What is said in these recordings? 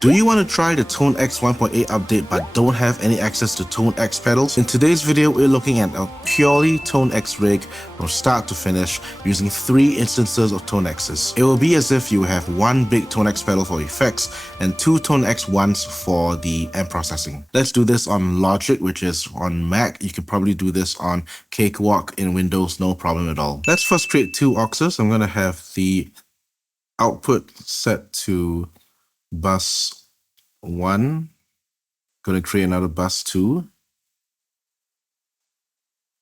Do you want to try the TONEX 1.8 update but don't have any access to TONEX pedals? In today's video, we're looking at a purely TONEX rig from start to finish using 3 instances of TONEXs. It will be as if you have one big TONEX pedal for effects and 2 TONEX ones for the amp processing. Let's do this on Logic, which is on Mac. You can probably do this on Cakewalk in Windows, no problem at all. Let's first create 2 auxes. I'm going to have the output set to bus 1, going to create another bus 2,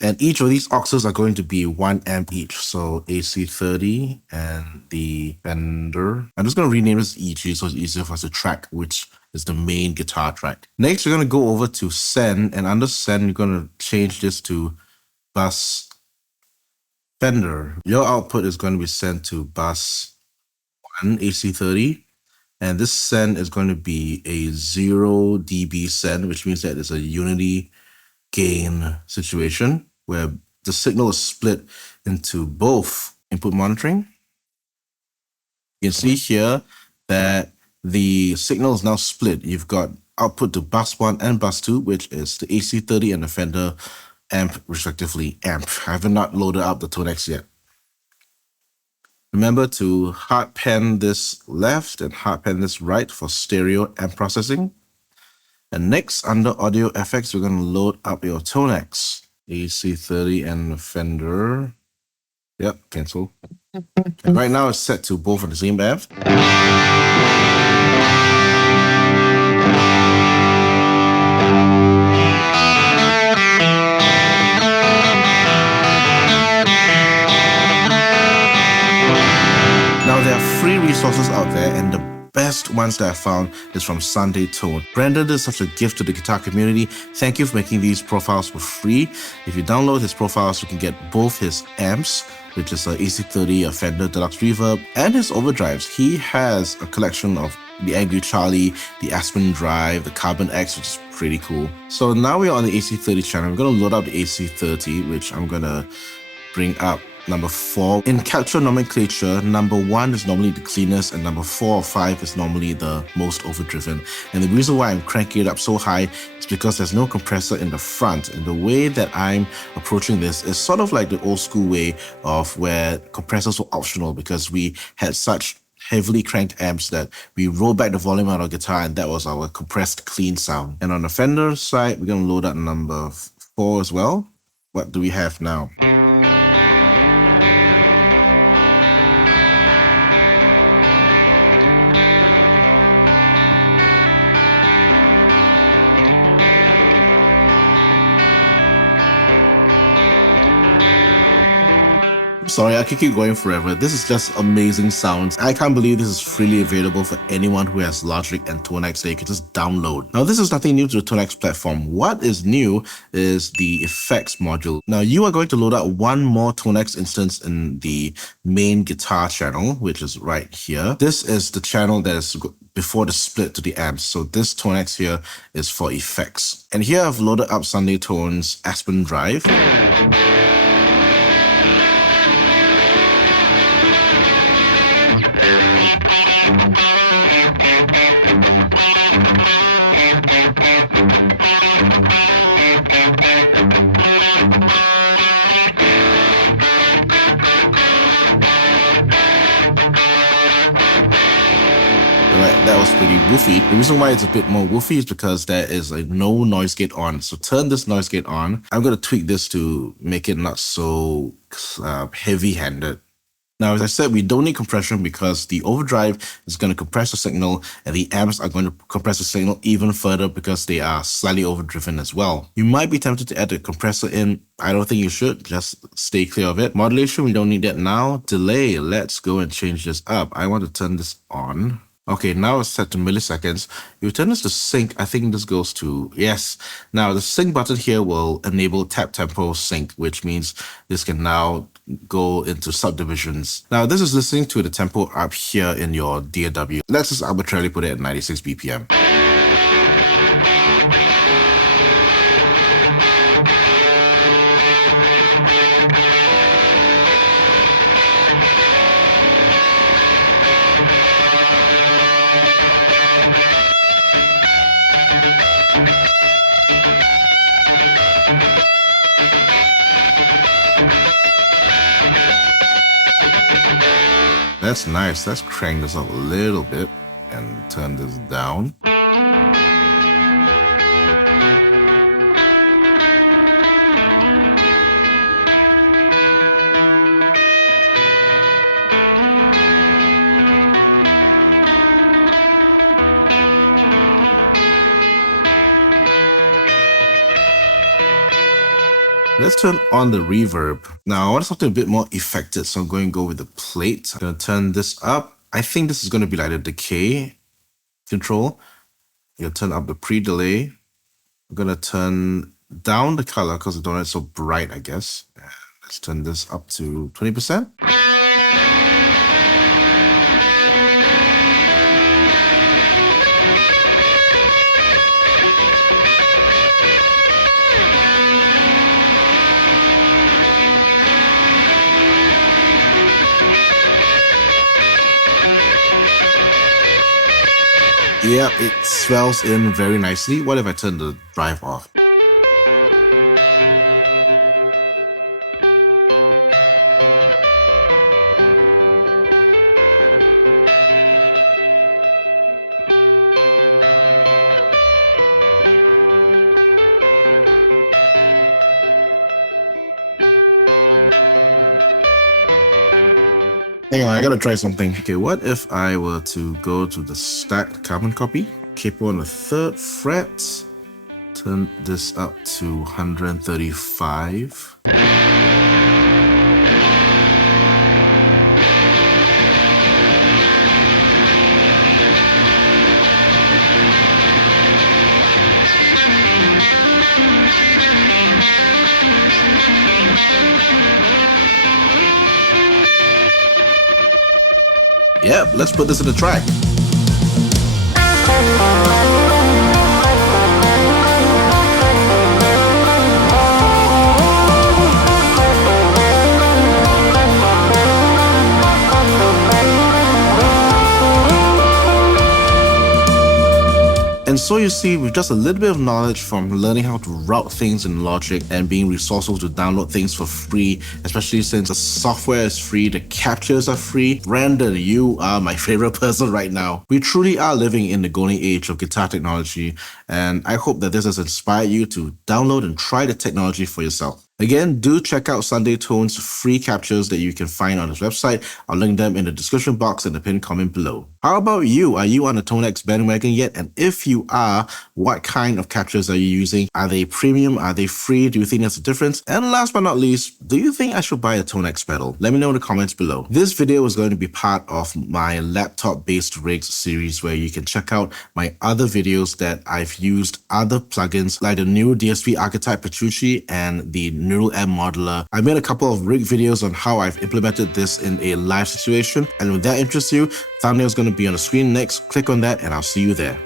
and each of these auxes are going to be 1 amp each, so AC30 and the Fender. I'm just going to rename this EG so it's easier for us to track which is the main guitar track. Next, we're going to go over to Send, and under Send, you're going to change this to bus Fender. Your output is going to be sent to bus 1 AC30. And this send is going to be a 0 dB send, which means that it's a unity gain situation where the signal is split into both input monitoring. You can see here that the signal is now split. You've got output to bus 1 and bus 2, which is the AC30 and the Fender amp, respectively. I have not loaded up the TONEX yet. Remember to hard pen this left and hard pen this right for stereo amp processing. And next, under audio effects, we're going to load up your TONEX, AC30 and Fender. Yep, cancel. And right now it's set to both on the same amp. Now, there are free resources out there, and the best ones that I found is from Sunday Tone. Brandon is such a gift to the guitar community. Thank you for making these profiles for free. If you download his profiles, you can get both his amps, which is a AC30, a Fender Deluxe Reverb, and his overdrives. He has a collection of the Angry Charlie, the Aspen Drive, the Carbon X, which is pretty cool. So now we're on the AC30 channel. I'm going to load up the AC30, which I'm going to bring up number 4. In capture nomenclature, number 1 is normally the cleanest and number 4 or 5 is normally the most overdriven. And the reason why I'm cranking it up so high is because there's no compressor in the front. And the way that I'm approaching this is sort of like the old school way of where compressors were optional because we had such heavily cranked amps that we rolled back the volume out of our guitar and that was our compressed clean sound. And on the Fender side, we're going to load up number 4 as well. What do we have now? Sorry, I could keep going forever. This is just amazing sounds. I can't believe this is freely available for anyone who has Logic and TONEX that you can just download. Now, this is nothing new to the TONEX platform. What is new is the effects module. Now, you are going to load up one more TONEX instance in the main guitar channel, which is right here. This is the channel that is before the split to the amps. So this TONEX here is for effects. And here I've loaded up Sunday Tone's Aspen Drive. That was pretty woofy. The reason why it's a bit more woofy is because there is a no noise gate on. So turn this noise gate on. I'm going to tweak this to make it not so heavy-handed. Now, as I said, we don't need compression because the overdrive is going to compress the signal and the amps are going to compress the signal even further because they are slightly overdriven as well. You might be tempted to add a compressor in. I don't think you should. Just stay clear of it. Modulation, we don't need that now. Delay, let's go and change this up. I want to turn this on. Okay, now it's set to milliseconds. You turn this to sync. I think this goes to yes. Now the sync button here will enable tap tempo sync, which means this can now go into subdivisions. Now this is listening to the tempo up here in your DAW. Let's just arbitrarily put it at 96 BPM. That's nice. Let's crank this up a little bit and turn this down. Let's turn on the reverb. Now I want something a bit more effective, so I'm going to go with the plate. I'm going to turn this up. I think this is going to be like the decay control. You'll turn up the pre-delay. I'm going to turn down the color because I don't want it so bright, I guess. And let's turn this up to 20%. Yeah, it swells in very nicely. What if I turn the drive off? Hang on, I gotta try something. Okay, what if I were to go to the stacked carbon copy, capo on the 3rd fret, turn this up to 135. Yeah, let's put this in the track. And so you see, with just a little bit of knowledge from learning how to route things in Logic and being resourceful to download things for free, especially since the software is free, the captures are free. Brandon, you are my favorite person right now. We truly are living in the golden age of guitar technology, and I hope that this has inspired you to download and try the technology for yourself. Again, do check out Sunday Tone's free captures that you can find on his website. I'll link them in the description box and the pinned comment below. How about you? Are you on the TONEX bandwagon yet? And if you are, what kind of captures are you using? Are they premium? Are they free? Do you think there's a difference? And last but not least, do you think I should buy a TONEX pedal? Let me know in the comments below. This video is going to be part of my laptop-based rigs series where you can check out my other videos that I've used other plugins like the new DSP Archetype Petrucci and the Neural M Modeler. I made a couple of rig videos on how I've implemented this in a live situation, and if that interests you, thumbnail is going to be on the screen next. Click on that and I'll see you there.